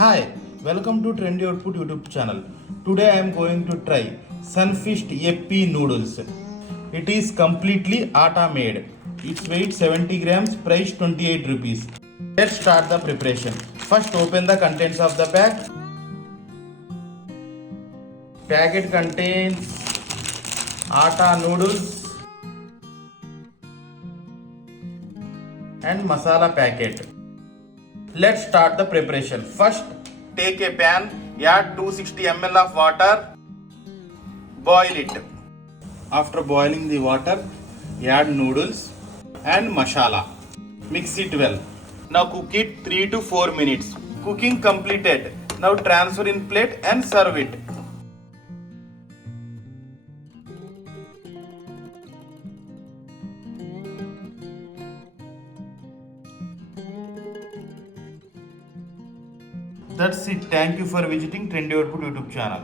Hi, welcome to Trendy Output YouTube channel. Today I am going to try Sunfeast Yippee Noodles. It is completely atta made. Its weight 70 grams, price 28 rupees. Let's start the preparation. First open the contents of the pack. Packet contains atta noodles and masala packet. Let's start the preparation. First, take a pan, add 260 ml of water, boil it. After boiling the water, add noodles and masala. Mix it well. Now cook it 3 to 4 minutes. Cooking completed. Now transfer in plate and serve it. That's it. Thank you for visiting Trendy Output YouTube channel.